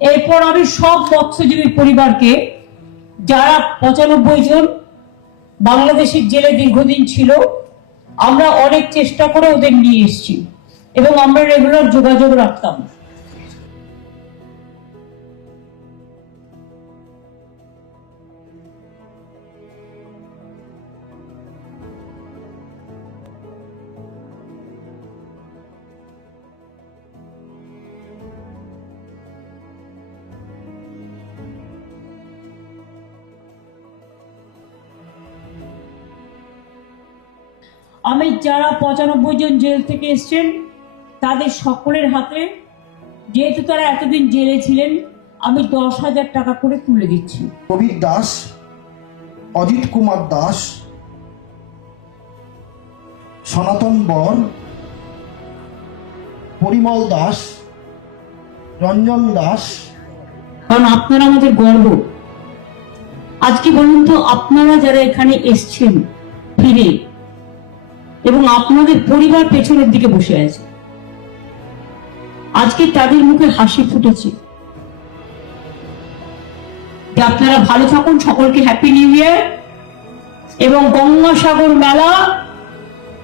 এরপর আমি সব মৎস্যজীবী পরিবারকে, যারা পঁচানব্বই জন বাংলাদেশের জেলে দীর্ঘদিন ছিল, আমরা অনেক চেষ্টা করে ওদের নিয়ে এসছি এবং আমরা রেগুলার যোগাযোগ রাখতাম। আমি যারা পঁচানব্বই জন জেল থেকে এসছেন তাদের সকলের হাতে যেহেতু তারা এতদিন জেলে ছিলেন আমি দশ হাজার টাকা করে তুলে দিচ্ছি। কবির দাস অজিত কুমার দাস সনাতন বর পরিমল দাস রঞ্জন দাস। কারণ আপনারা আমাদের গর্ব। আজকে বলুন তো আপনারা যারা এখানে এসছেন ফিরে এবং আপনাদের পরিবার পেছনের দিকে বসে আছে। আজকে তাদের মুখে হাসি ফুটেছে। আপনারা ভালো থাকুন, সকলকে হ্যাপি নিউ ইয়ার এবং গঙ্গাসাগর মেলা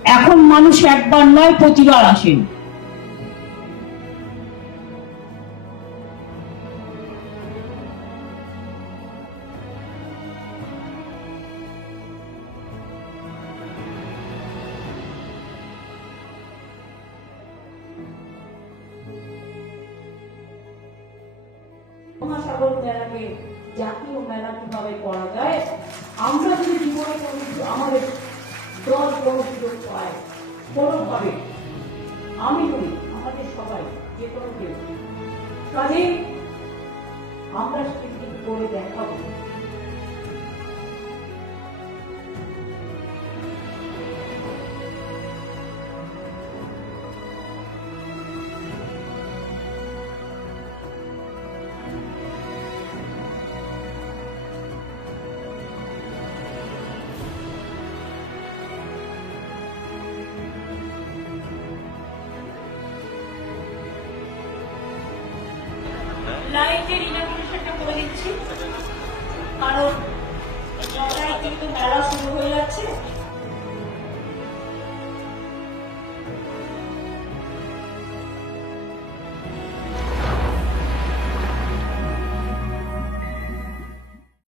এখন মানুষ একবার নয়, প্রতিবার আসেন। মহাসাগর জাতীয় মেলা কীভাবে করা যায়, আমরা যদি জীবনে কোনো কিছু আমাদের দল কোনো সুযোগ পায়, কোনোভাবে, আমি বলি, আমাদের সবাই, যে কোনো কেউ। কাজে আমরা সেটি লাইটের ইনাগুরেশনটা করে দিচ্ছি। কারণ নটায় কিন্তু মেলা শুরু হয়ে যাচ্ছে।